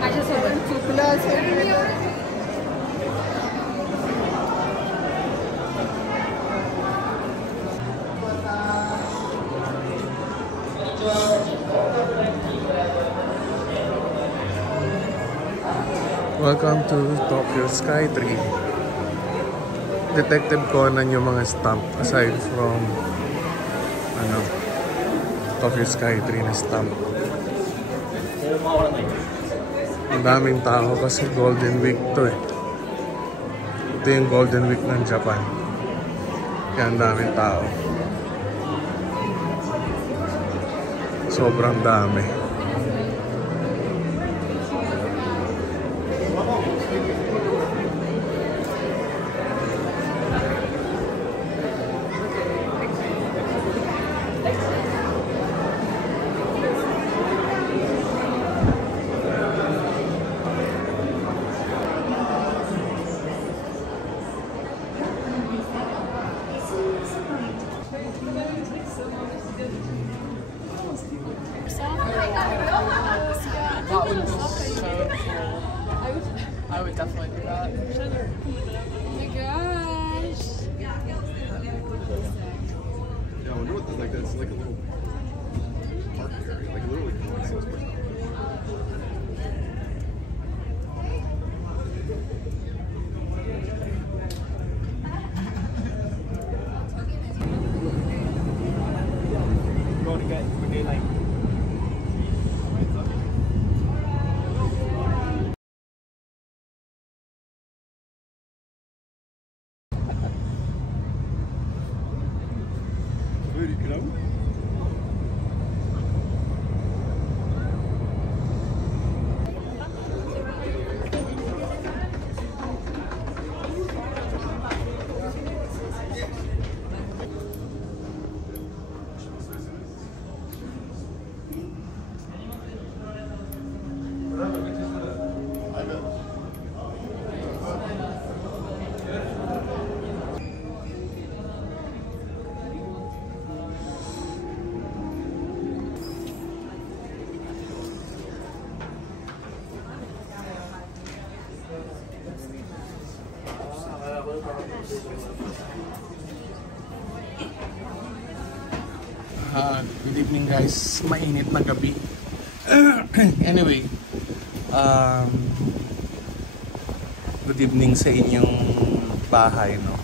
माझ्यासोबत चुकलं असेल. Welcome to Tokyo Sky Tree. Detective Conan yung mga stamp aside from Tokyo Sky Tree na stamp. Ang daming tao kasi Golden Week to eh. Ito yung Golden Week ng Japan. Kaya ang daming tao. Sobrang dami. I would definitely do that. Oh my gosh. Yeah, I wonder what like that's like a little park area, like literally like Salesforce. Going to get like Good evening guys, mainit na gabi. Anyway, good evening sa inyong bahay, no?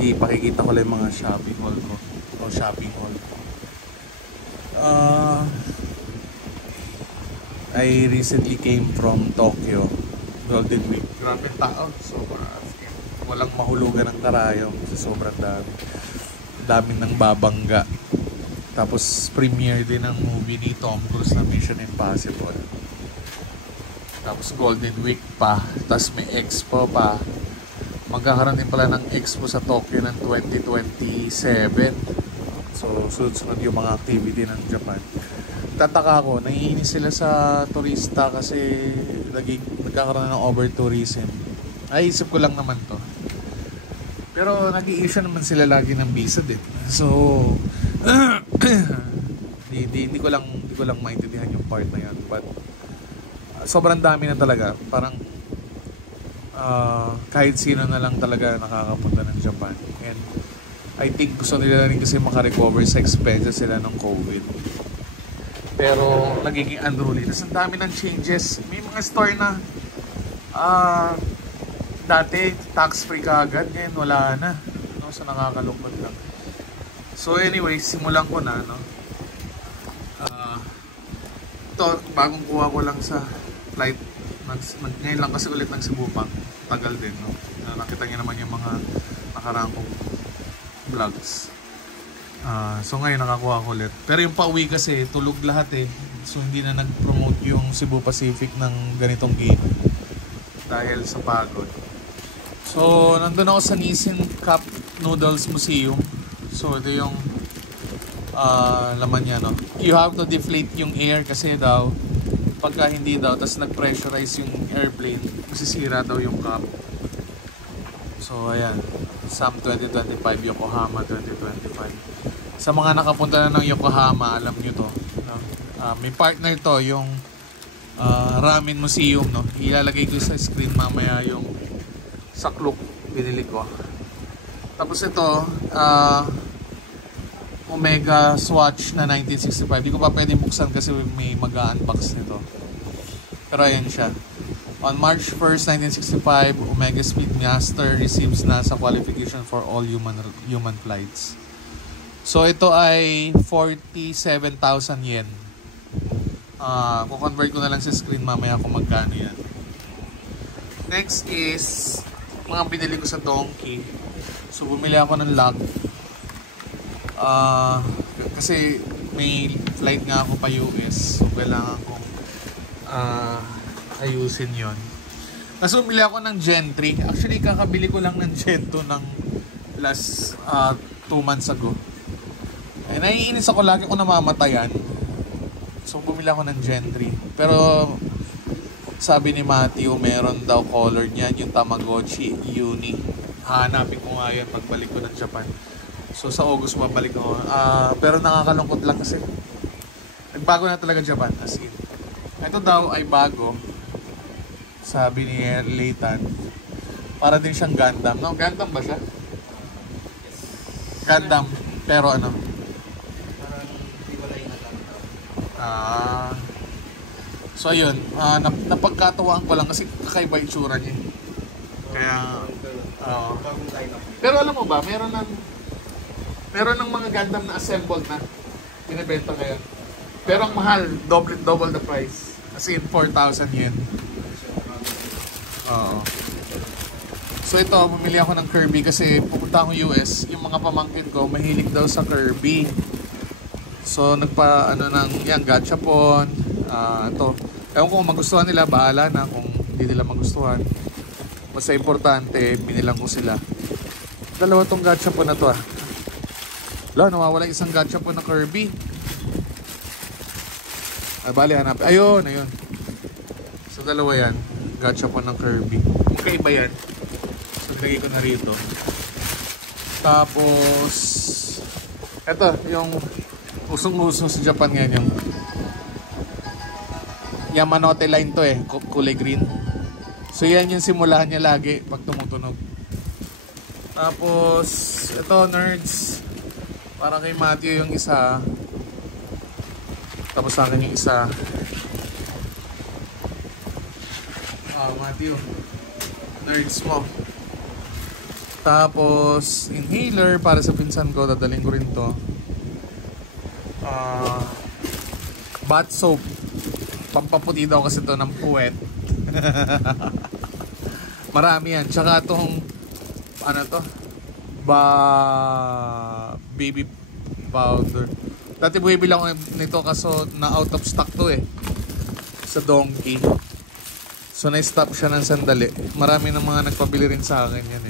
Ipakikita ko lang mga shopping haul ko o shopping haul. I recently came from Tokyo Golden Week. Grabe tao, walang mahulugan ng karayom kasi sobrang dami ng babangga. Tapos premiere din ng movie ni Tom Cruise na Mission Impossible. Tapos Golden Week pa, tapos may expo pa. Magkakaroon din pala ng expo sa Tokyo ng 2027. So sunod-sunod yung mga activity ng Japan. Tataka ko, naiinis sila sa turista kasi nagkakaroon ng over-tourism. Ay, isip ko lang naman to. Pero nag-i-issue naman sila lagi ng visa din. So hindi ko lang maintindihan yung part na yan. But sobrang dami na talaga. Parang kahit sino na lang talaga nakakapunta ng Japan. And I think gusto nila rin kasi makarecover sa expenses sila ng COVID. Pero nagiging unruly. Tapos ang dami ng changes. May mga store na dati tax-free ka agad, ngayon wala na, no? So nakakalungkot lang. So anyway, simulan ko na, no? Ito, bagong kuha ko lang sa flight. Ngayon lang kasi ulit ng Cebu pa. Tagal din, no? Nakita niyo naman yung mga nakaraang kong vlogs. So ngayon nakakuha ko ulit. Pero yung pauwi kasi, tulog lahat eh. So hindi na nag-promote yung Cebu Pacific ng ganitong game. Dahil sa pagod. So, nandun ako sa Nissin Cup Noodles Museum. So, ito yung laman niya, no? You have to deflate yung air kasi daw, pagka hindi daw, tas nag-pressurize yung airplane, masisira daw yung cup. So, ayan. SAM 2025, Yokohama 2025. Sa mga nakapunta na ng Yokohama, alam nyo to. No? May partner to, yung Ramen Museum, no? Ilalagay ko sa screen mamaya yung saklok binili ko. Tapos ito, Omega Swatch na 1965. Di ko pa pwede buksan kasi may mag-unbox nito. Pero ayan siya. On March 1st, 1965, Omega Speedmaster receives NASA qualification for all human flights. So ito ay 47,000 yen. Kukonvert ko na lang sa screen mamaya kung magkano yan. Next is mga binili ko sa Donkey. So bumili ako ng lock. Kasi may flight nga ako pa US. So kailangan kong ayusin yon. Tapos bumili ako ng Gen 3. Actually, kakabili ko lang ng Gen 2 ng last 2 months ago. Eh, naiinis ako, lagi ko namamatayan. So, bumili ako ng Gen 3. Pero, sabi ni Matthew, meron daw colored niyan, yung Tamagotchi Uni. Hanapin ko nga yan pagbalik ko ng Japan. So, sa August babalik ako. Pero nakakalungkot lang kasi nagbago na talaga Japan. As in, ito daw ay bago. Sabi ni Leighton, para din siyang Gundam. No? Gundam ba siya? Gundam. Pero ano? Parang hiwalay na lang. So ayun, napagkatawaan ko lang kasi kakaiba yung tsura niya. Kaya, Bagong lineup. pero alam mo ba, meron ng mga Gundam na assembled na binibenta ngayon. Pero ang mahal, double the price. As in 4,000 yen. Oo. So ito, bumili ako ng Kirby kasi pupunta akong US. Yung mga pamangkin ko, mahilig daw sa Kirby. So yan, gachapon. Ito. Ewan ko kung magustuhan nila, bahala na kung hindi nila magustuhan. Basta importante, binilang ko sila. Dalawa tong gachapon na to nawawala isang gachapon na Kirby. Bali, hanap. Ayun. So dalawa yan. Gachapon ng Kirby. Magkaiba yan. So nilagay ko na rito. Tapos eto, yung usong-uso sa Japan ngayon, yung Yamanote line to kulay green. So yan yung simulahan niya lagi pag tumutunog. Tapos ito, nerds, para kay Matthew yung isa. Tapos sa akin yung isa. Matthew, nerds mo. Tapos inhaler para sa pinsan ko, dadaling ko rin to. Bath soap, pampaputi daw kasi to ng puwet. Marami yan. Tsaka itong baby powder. Dati bumibili ako nito kaso na out of stock to sa Donkey. So na-stop siya ng sandali. Marami ng mga nagpabili rin sa akin yan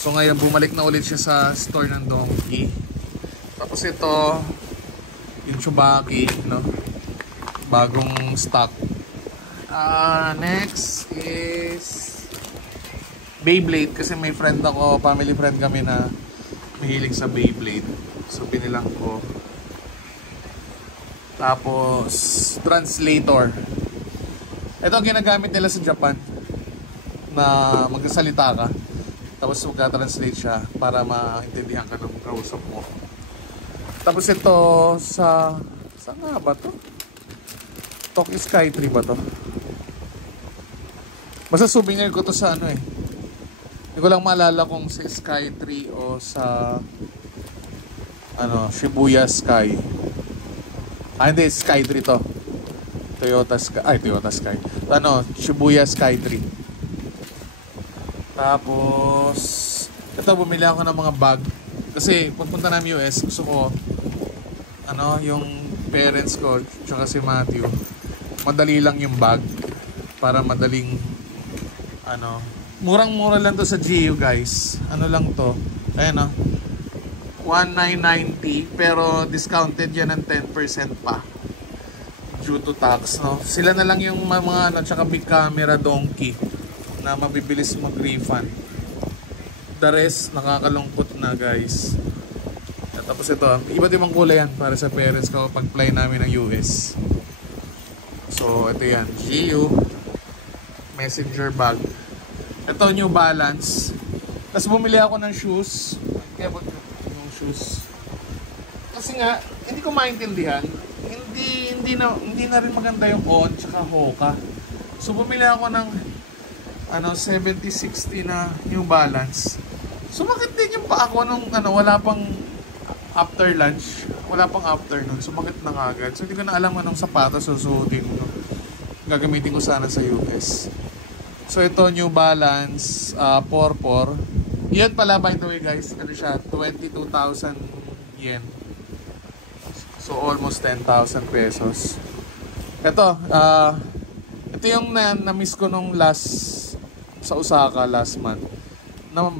So ngayon bumalik na ulit siya sa store ng Donkey. Tapos ito yung Chubaki, no? Bagong stock. Next is Beyblade, kasi may friend ako, family friend kami na mahilig sa Beyblade. So binilang ko. Tapos translator. Ito ang ginagamit nila sa Japan na magsasalita ka tapos magka-translate siya para maintindihan ka ng kausap mo. Tapos ito saan nga ba to? Tokyo Sky 3 ba to? Basta souvenir ko to sa hindi ko lang maalala kung sa Sky 3 o sa Shibuya Sky. Hindi, Sky 3 to. Toyota Sky. Shibuya Sky 3. Tapos ito, bumili ako ng mga bag kasi pagpunta namin US, gusto ko yung parents ko tsaka si Matthew, madali lang yung bag para madaling murang-mura lang to sa GU, guys. Lang to, ayan 1990, pero discounted yan ng 10% pa due to tax, no? Sila na lang yung mga tsaka big camera Donkey na mabibilis mag-refund. The rest, nakakalungkot na, guys. Ito Tapos ito, iba't ibang kulay yan para sa parents ko pag fly namin ng US. So, ito yan. GU. Messenger bag. Ito, New Balance. Tapos bumili ako ng shoes. Kaya ba yung shoes? Kasi nga, hindi ko maintindihan. Hindi na rin maganda yung On tsaka Hoka. So bumili ako ng 70-60 na New Balance. So bakit din yung pa ako nung wala pang after lunch, wala pang afternoon. So bakit na kagad? So hindi ko na alam anong sapatos susuotin ko. Gagamitin ko sana sa US. So ito New Balance 44. Yan pala by the way guys, ano siya, 22,000 yen. So almost 10,000 pesos. Ito yung na-miss ko nung sa Osaka last month.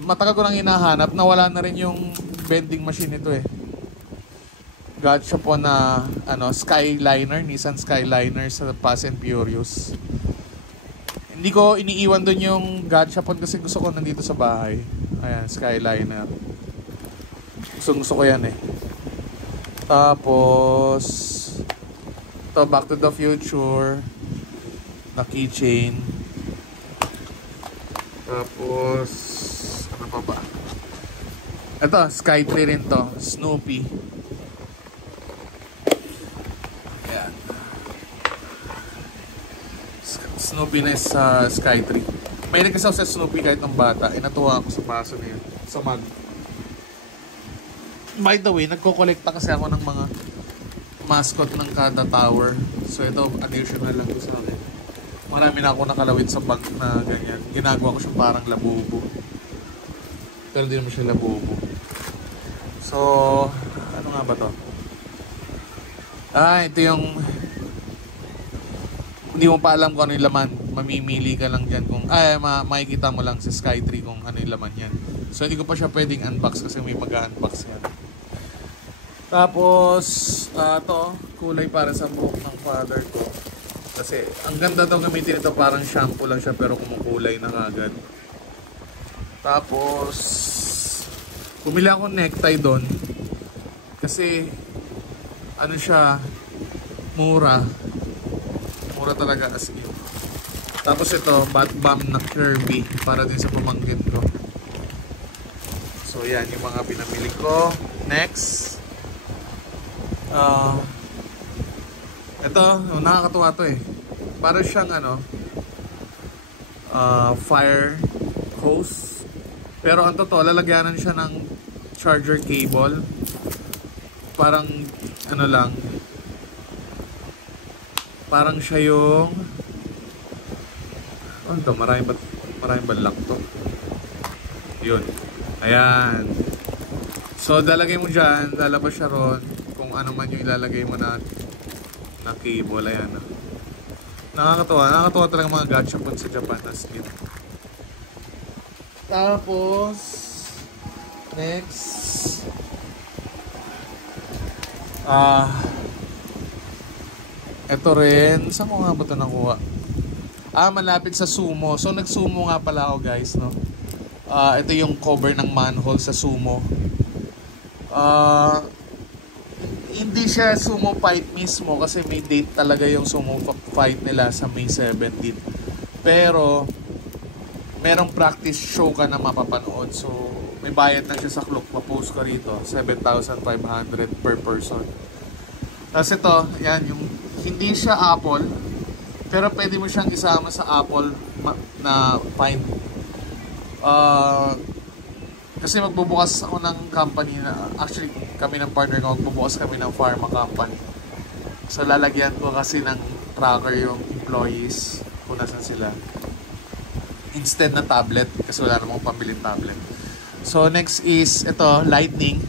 Matagal ko nang hinahanap, nawala na rin yung vending machine nito eh. Gacha po na Skyliner, Nissan Skyliner sa Fast and Furious. Hindi ko iniiwan doon yung gacha po kasi gusto ko nandito sa bahay. Ayan, Skyliner. Gusto ko yan eh. Tapos ito, Back to the Future na keychain. Tapos ano pa ba? Ito, Skytree rin to, Snoopy. Ayan. Snoopy na sa Skytree. May kasi ako sa Snoopy kahit ng bata. Natuwa ako sa baso na yun, sa mug. By the way, nagko-collecta kasi ako ng mga mascot ng kada tower. So ito, additional lang ko sa akin. Marami na ako nakalawit sa bag na ganyan. Ginagawa ko siya parang labubo. Pero di naman siya labubo. So, ano nga ba to? Ito yung hindi mo pa alam kung ano yung laman. Mamimili ka lang dyan kung makikita mo lang sa Skytree kung ano yung laman yan. So hindi ko pa siya pwedeng unbox kasi may mag-unbox yan. Tapos to kulay para sa buhok ng father ko. Kasi ang ganda daw gamitin ito, parang shampoo lang siya pero kumukulay na kagad. Tapos bumili ako necktie doon. Kasi ano siya, mura. Mura talaga as in. Tapos ito, bath bomb na Kirby para din sa pamangkin ko. So yan yung mga pinamili ko. Next. Ito, nakakatuwa to eh. Para siyang fire hose. Pero ang totoo, lalagyanan siya ng charger cable. Parang lang. Parang siya yung ito, maraming ba lock to? Yun. Ayan. So, dalagay mo dyan, lalabas siya ron. Kung ano man yung ilalagay mo na cable. Ayan. Nakakatawa talaga mga gacha po sa Japan na skin. Tapos, next. Ito rin. Saan ko nga ba ito nakuha? Malapit sa Sumo. So, nag-Sumo nga pala ako guys, no? Ito yung cover ng manhole sa Sumo. Hindi siya Sumo fight mismo kasi may date talaga yung Sumo fight nila sa May 17. Pero, merong practice show ka na mapapanood. So, may bayad na siya sa Klook. Ma-post ko rito. 7,500 per person. Tapos ito, yan, yung hindi siya Apple, pero pwede mo siyang isama sa Apple na Find. Kasi magbubukas ako ng company na, actually kami ng partner ko, magbubukas kami ng pharma company. So lalagyan ko kasi ng tracker yung employees kung nasan sila. Instead na tablet, kasi wala namang pambiling tablet. So next is ito, Lightning.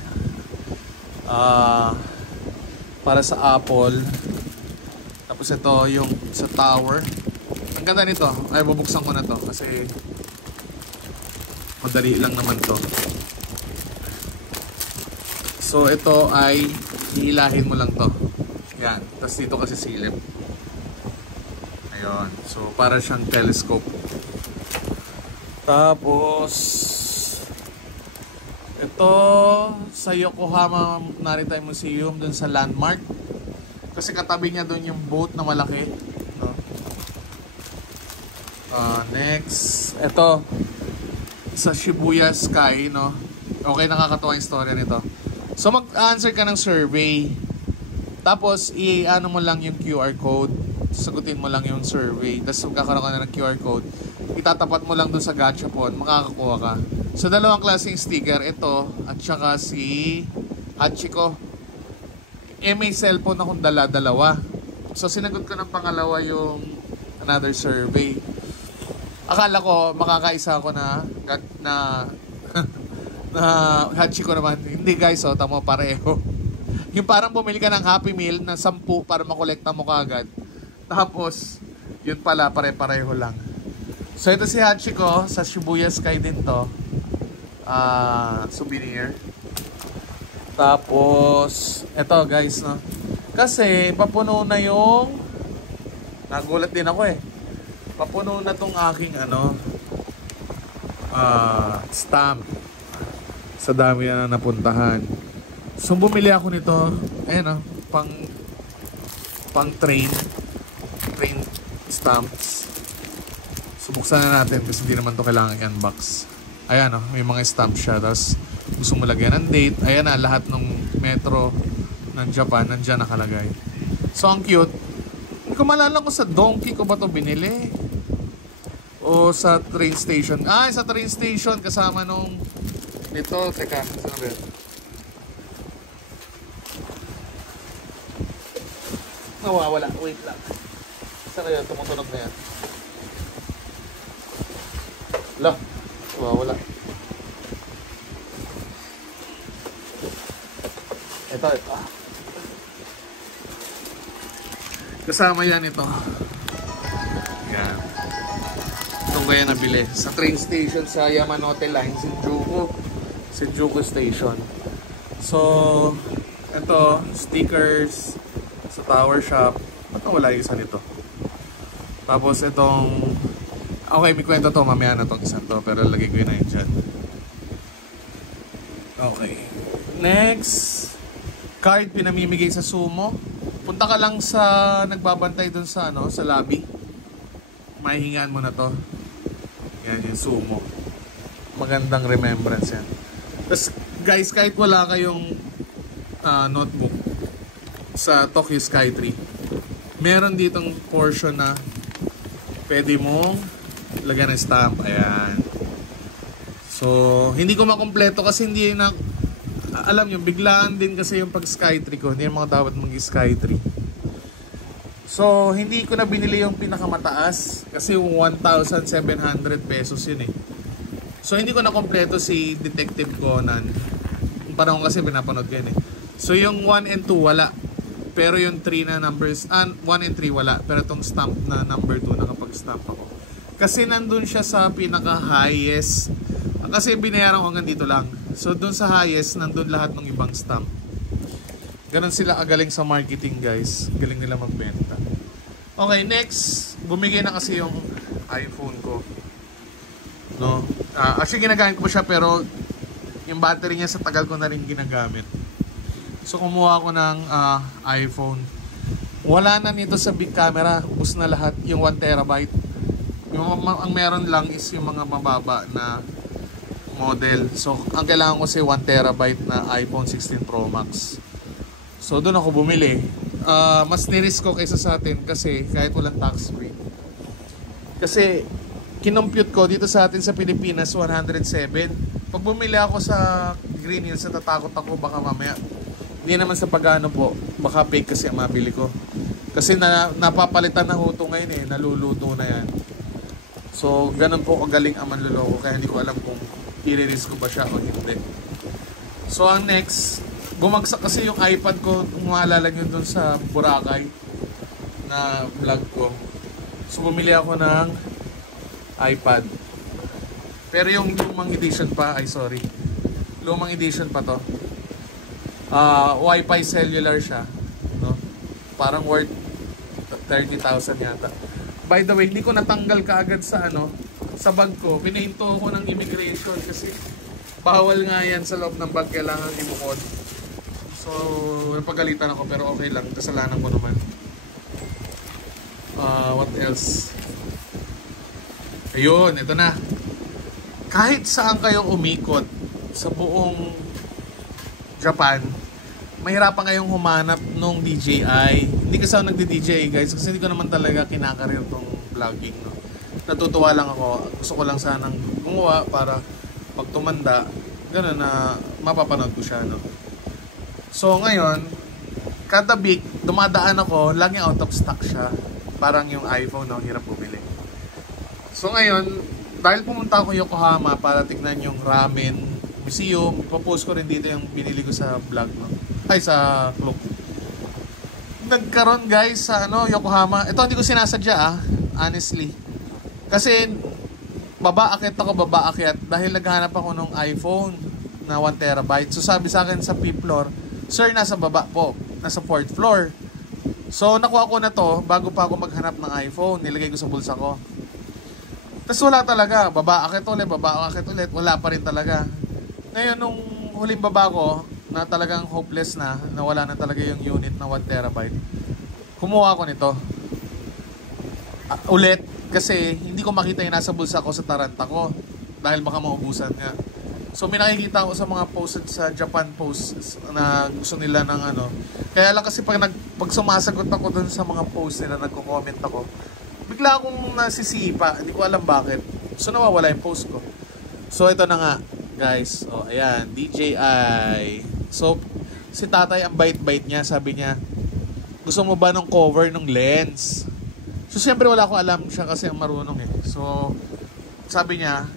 Para sa Apple. Tapos ito yung sa tower. Ang ganda nito. Ay, bubuksan ko na to kasi madali lang naman to. So ito ay hihilahin mo lang to. Yan. Tapos dito kasi silip. Ayun. So para siyang telescope. Tapos Ito sa Yokohama Maritime Museum dun sa Landmark. Kasi katabi niya dun yung boat na malaki. No? Next, ito sa Shibuya Sky, no? Okay, nakakatuwa yung story nito. So mag-answer ka ng survey. Tapos i-ano mo lang yung QR code. Sagutin mo lang yung survey. Tapos magkakaroon ka na ng QR code. Itatapat mo lang dun sa gachapon, makakakuha ka. So dalawang klaseng sticker, ito at saka si Hachiko. May cellphone akong dala-dalawa. So sinagot ko ng pangalawa yung another survey. Akala ko makakaisa ako na Hachiko naman. Hindi guys, tamo pareho. Yung parang bumili ka ng Happy Meal na 10 para makolekta mo kaagad. Tapos, yun pala, pare-pareho lang. So ito si Hachiko, sa Shibuya Sky din to. Souvenir. Tapos, ito guys, no? Kasi, papuno na yung... Nagulat din ako eh. Papuno na tong aking stamp. Sa dami na napuntahan. So bumili ako nito, ayan pang train stamps. Subuksan na natin kasi hindi naman to kailangan i-unbox. Ayan may mga stamps siya. Tapos gusto mo lagyan ng date. Ayan lahat ng metro ng Japan nandiyan nakalagay. So ang cute. Hindi ko malala kung sa Donkey ko ba to binili o sa train station. Sa train station kasama nung ito, teka, saan ba yun? Nawawala, wait lang. Saan kaya tumutunog na yan? Lah, nawawala. Ito. Kasama yan ito. Yan. Itong kaya nabili. Sa train station sa Yamanote Line, Shinjuku Station. So, ito, stickers sa Tower Shop. Ba't wala yung isa nito? Tapos itong... Okay, may kwento to. Mamaya na itong isang to. Pero lagay ko yun na yun dyan. Okay. Next. Card pinamimigay sa Sumo. Punta ka lang sa nagbabantay dun sa, sa lobby. Mahihingaan mo na to. Yan yung Sumo. Magandang remembrance yan. Tapos guys, kahit wala kayong notebook sa Tokyo Skytree, meron ditong portion na pwede mong lagyan ng stamp. Ayan. So, hindi ko makompleto kasi hindi na, alam nyo, biglaan din kasi yung pag Skytree ko. Hindi yung mga dapat mag-Skytree. So, hindi ko na binili yung pinakamataas kasi yung 1,700 pesos yun eh. So, hindi ko na kompleto si Detective Conan. Yung panahon kasi pinapanood ko yun eh. So, yung 1 and 2 wala. Pero yung 3 na numbers, 1 and 3 wala. Pero itong stamp na number 2, nakapag-stamp ako. Kasi nandun siya sa pinaka-highest. Kasi binayaran ko hanggang dito lang. So, dun sa highest, nandun lahat ng ibang stamp. Ganon sila kagaling sa marketing, guys. Galing nila magbenta. Okay, next. Bumigay na kasi yung iPhone ko. No? Actually, ginagamit ko siya pero yung battery niya sa tagal ko na rin ginagamit. So, kumuha ako ng iPhone. Wala na nito sa big camera. Bus na lahat. Yung 1 terabyte. Ang meron lang is yung mga mababa na model. So, ang kailangan ko si 1 terabyte na iPhone 16 Pro Max. So, doon ako bumili. Mas nirisk ko kaysa sa atin kasi kahit walang tax free. Kasi, kinompute ko dito sa atin sa Pilipinas, 107. Pag bumili ako sa Green Hills, natatakot ako baka mamaya. Hindi naman sa pagano po, baka fake kasi ang mabili ko. Kasi napapalitan na huto ngayon eh, naluluto na yan. So, ganun po kagaling ang manluloko kaya hindi ko alam kung i-risk ko ba siya o hindi. So, ang next, bumagsak kasi yung iPad ko, kung maalala nyo dun sa Boracay na vlog ko. So, bumili ako ng iPad. Pero yung lumang edition pa, lumang edition pa to. Wi-Fi cellular siya, no? Parang worth 30,000 yata. By the way, hindi ko natanggal kaagad sa sa bag ko. Pinahinto ko ng immigration kasi Bawal nga yan sa loob ng bag, kailangan ibukod. So, napagalitan ako pero okay lang, kasalanan ko naman. What else? Ayun, ito na. Kahit saan kayo umikot sa buong Japan, mahirapan kayong humanap nung DJI. Hindi kasi ako nagdi-DJI guys, kasi hindi ko naman talaga kinakarir tong vlogging. No? Natutuwa lang ako. Gusto ko lang sanang gumawa para pag tumanda, gano'n na mapapanood ko siya. No? So ngayon, kada week, dumadaan ako, laging out of stock siya. Parang yung iPhone, no? Hirap bumili. So ngayon, dahil pumunta ako Yokohama para tignan yung ramen museum, ipopost ko rin dito yung binili ko sa vlog, no? Ay, sa Klook. Nagkaroon guys sa Yokohama. Ito hindi ko sinasadya honestly. Kasi baba akyat dahil naghahanap ako ng iPhone na 1 terabyte. So sabi sa akin sa fifth floor, sir, nasa baba po, nasa 4th floor. So nakuha ko na to bago pa ako maghanap ng iPhone. Nilagay ko sa bulsa ko. Tapos wala talaga. Baba akit ulit. Wala pa rin talaga. Ngayon nung huling baba ko, na talagang hopeless na wala na talaga yung unit na 1 terabyte, kumuha ko nito. Ulit. Kasi hindi ko makita yung nasa bulsa ko sa taranta ko. Dahil baka maubusan nga. So may nakikita ko sa mga posts sa Japan posts na gusto nila ng Kaya lang kasi pag sumasagot ako dun sa mga posts nila, nagko-comment ako, bigla akong nasisipa. Hindi ko alam bakit. So nawawala yung post ko. So ito na nga guys. O ayan, DJI. So si tatay ang bait-bait niya. Sabi niya, gusto mo ba ng cover ng lens? So siyempre wala akong alam, siya kasi ang marunong eh. So sabi niya,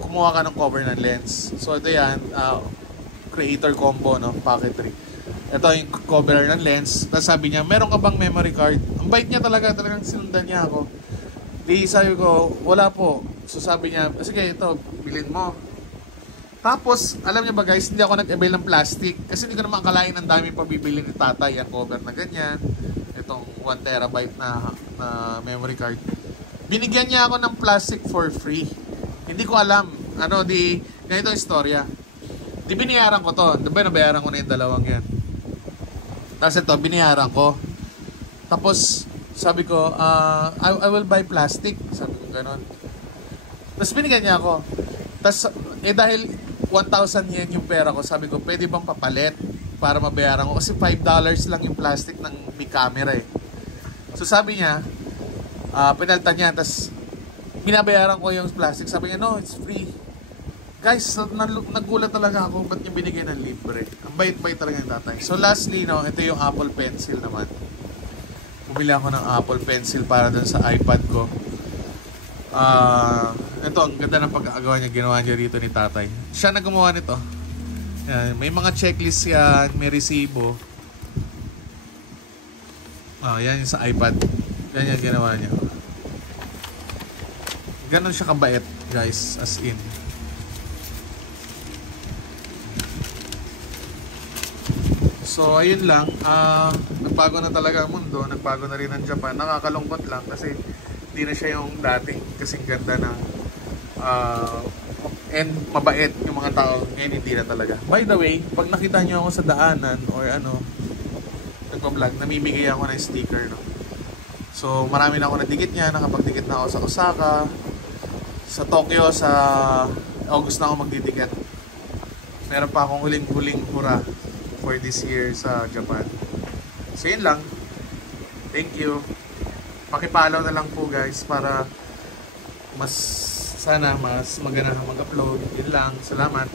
kumuha ka ng cover ng lens. So ito yan, creator combo, no? Packetry. Ito yung cover ng lens. Tapos sabi niya, meron ka bang memory card? Ang bait niya talagang sinundan niya ako. Di sabi ko, wala po. So sabi niya, sige ito, bilhin mo. Tapos, alam niyo ba guys, hindi ako nag-avail ng plastic. Kasi hindi ko naman akalain ang dami pabibili ni tatay ang cover na ganyan. Itong 1 terabyte na memory card. Binigyan niya ako ng plastic for free. Hindi ko alam. Ganito ang istorya. Di binayaran ko to. Diba nabayaran ko na yung dalawang yan. Tapos ito, binayaran ko. Tapos, sabi ko, I will buy plastic. Sabi ko gano'n. Tapos binigyan niya ako. Tapos, dahil 1,000 yen yung pera ko, sabi ko, pwede bang papalit para mabayaran ko? Kasi $5 lang yung plastic ng big camera eh. So sabi niya, pinalta niya, tapos binabayaran ko yung plastic. Sabi niya, no, it's free. Guys, nagulat talaga ako, ba't niya binigay ng libre? Ang bait-bait talaga yung tatay. So lastly, no, ito yung Apple Pencil naman. Bumili ako ng Apple Pencil para dun sa iPad ko. Ito, ang ganda ng pagkakagawa niya, ginawa niya rito ni tatay. Siya na gumawa nito. Yan, may mga checklist yan, may resibo. Yan yung sa iPad. Yan yung ginawa niya. Ganon siya kabait, guys, as in. So, ayun lang. Nagbago na talaga ang mundo. Nagbago na rin ang Japan. Nakakalungkot lang kasi hindi na siya yung dating kasing ganda na and mabait yung mga tao. Ngayon hindi na talaga. By the way, pag nakita nyo ako sa daanan or nagpa-vlog, namimigay ako ng sticker, no? So, marami na ako nadikit niya. Nakapagdikit na ako sa Osaka, sa Tokyo, sa August na ako magdidikit. Meron pa akong huling-huling hura for this year sa Japan. So, yun lang. Thank you. Pakipollow na lang po guys para mas maganda mag-upload. Yun lang. Salamat.